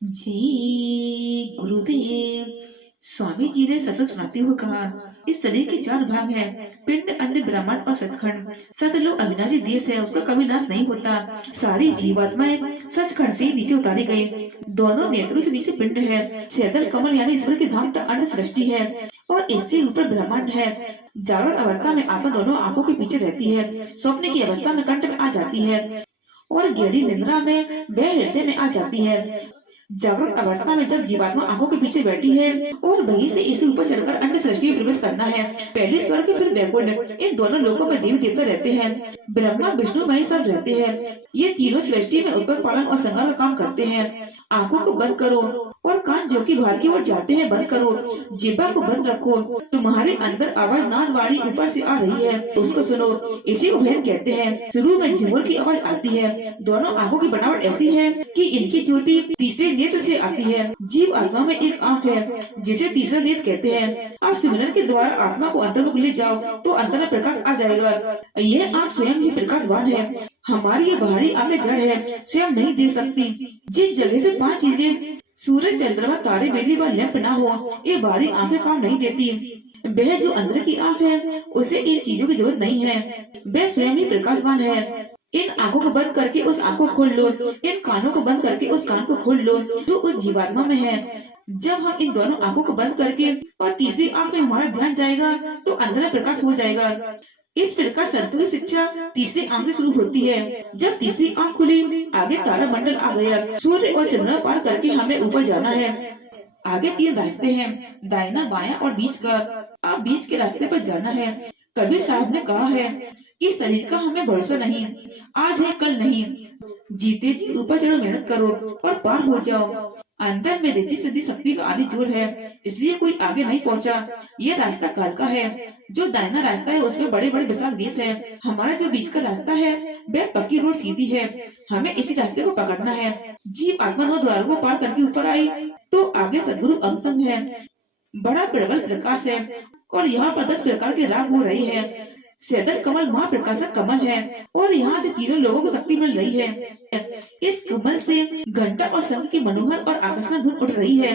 जी गुरुदेव। स्वामी जी ने सच सुनाते हुए कहा, इस शरीर के चार भाग हैं, पिंड, अंड, ब्रह्मांड और सचखंड। सतलोक अविनाशी देश है, उसका कभी नाश नहीं होता। सारी जीवात्माएं सचखंड से ही नीचे उतारी गई। दोनों नेत्रों से नीचे पिंड है, सैदल कमल यानी ईश्वर के धाम तक अंड सृष्टि है और इससे ऊपर ब्रह्मांड है। जागृत अवस्था में आत्मा दोनों आंखों के पीछे रहती है, स्वप्न की अवस्था में कंठ में आ जाती है और गहरी निद्रा में वह हृदय में आ जाती है। जागृत अवस्था में जब जीवात्मा आंखों के पीछे बैठी है और वहीं से इसे ऊपर चढ़कर अंड सृष्टि में प्रवेश करना है। पहले स्वर्ग फिर वैकुंठ, इन दोनों लोकों में देवी देवता रहते हैं। ब्रह्मा विष्णु महेश सब रहते हैं। ये तीनों सृष्टि में उत्पन्न पालन और संहार का काम करते हैं। आंखों को बंद करो और कान जो की बाहर की ओर जाते हैं बंद करो। जिह्वा को बंद रखो। तुम्हारे अंदर आवाज नादवाणी ऊपर से आ रही है, उसको सुनो। इसी को भेद कहते हैं। शुरू में झिंगुर की आवाज आती है। दोनों आंखों की बनावट ऐसी है कि इनकी ज्योति तीसरे नेत्र से आती है। जीव आत्मा में एक आंख है जिसे तीसरा नेत्र कहते हैं। आप सिमरन के द्वारा आत्मा को अंतर्मुख ले जाओ तो अंतर में प्रकाश आ जाएगा। यह आंख स्वयं ही प्रकाशवान है। हमारी ये बाहरी आंखें जड़ है, स्वयं नहीं दे सकती। जिस जगह से पांच चीजें सूरज, चंद्रमा, तारे, बिजली व लैंप ना हो, ये बाहरी आंखें काम नहीं देती। वह जो अंदर की आंख है उसे इन चीजों की जरूरत नहीं है, वह स्वयं ही प्रकाशवान है। इन आंखों को बंद करके उस आंख को खोल लो, इन कानों को बंद करके उस कान को खोल लो जो उस जीवात्मा में है। जब हम इन दोनों आंखों को बंद करके और तीसरी आंख में हमारा ध्यान जाएगा तो अंदर में प्रकाश हो जाएगा। इस प्रकार संतों की शिक्षा तीसरी आंख से शुरू होती है। जब तीसरी आंख खुली, आगे तारा मंडल आ गया। सूर्य और चंद्रमा पार करके हमें ऊपर जाना है। आगे तीन रास्ते हैं, दाहिना, बायां और बीच का। अब बीच के रास्ते पर जाना है। कबीर साहब ने कहा है, इस शरीर का हमें भरोसा नहीं, आज है कल नहीं। जीते जी ऊपर चढ़ो, मेहनत करो और पार हो जाओ। अंदर में रिद्धि सिद्धि शक्ति का आदि जोर है, इसलिए कोई आगे नहीं पहुंचा। ये रास्ता काल का है। जो दाहिना रास्ता है उसमें बड़े बड़े विशाल देश है। हमारा जो बीच का रास्ता है वह पक्की रोड सीधी है, हमें इसी रास्ते को पकड़ना है। जीव आत्मा दो द्वार को पार करके ऊपर आई तो आगे सदगुरु अंग है। बड़ा प्रबल प्रकाश है और यहाँ पर 10 प्रकार के राग हो रहे हैं। सैदल कमल महाप्रकाशक कमल है और यहाँ से तीनों लोगों को शक्ति मिल रही है। इस कमल से घंटा और शंख की मनोहर और आकर्षण धुन उठ रही है।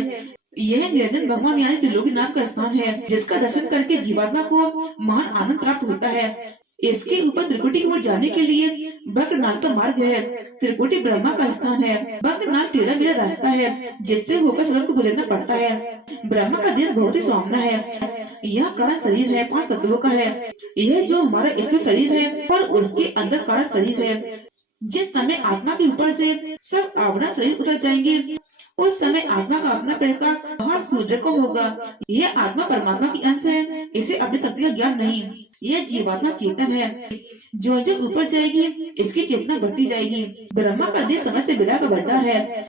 यह निरंजन भगवान यानी त्रिलोकीनाथ का स्थान है, जिसका दर्शन करके जीवात्मा को महान आनंद प्राप्त होता है। इसके ऊपर त्रिकुटी की ओर जाने के लिए बंकनाल का मार्ग है। त्रिकुटी ब्रह्मा का स्थान है। बंकनाल टेढ़ा मेढ़ा रास्ता है जिससे होकर स्वर्ग को गुजरना पड़ता है। ब्रह्मा का देश बहुत ही सुहावना है। यह कारण शरीर है, 5 तत्वों का है। यह जो हमारा स्थूल शरीर है और उसके अंदर कारण शरीर है। जिस समय आत्मा के ऊपर से सब आवरण शरीर उतर जाएंगे उस समय आत्मा का अपना प्रकाश हर सूर्य को होगा। यह आत्मा परमात्मा की अंश है, इसे अपनी शक्ति का ज्ञान नहीं। यह जीवात्मा चेतन है, जो जो ऊपर जाएगी इसकी चेतना बढ़ती जाएगी। ब्रह्मा का देश समस्त विद्या का भंडार है।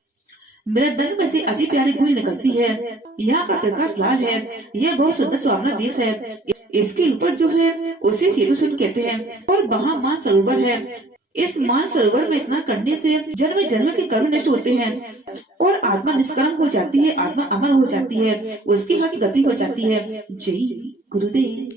मृदंग में से अति प्यारी गूंज निकलती है। यहाँ का प्रकाश लाल है। यह बहुत सुंदर सुहावना देश है। इसके ऊपर जो है उसे सेतु सुन कहते हैं और वहाँ मान सरोवर है। इस मान सरोवर में स्नान करने से जन्म जन्म के कर्म नष्ट होते हैं और आत्मा निष्कर्म हो जाती है, आत्मा अमर हो जाती है, उसकी हंस गति हो जाती है। जय गुरुदेव।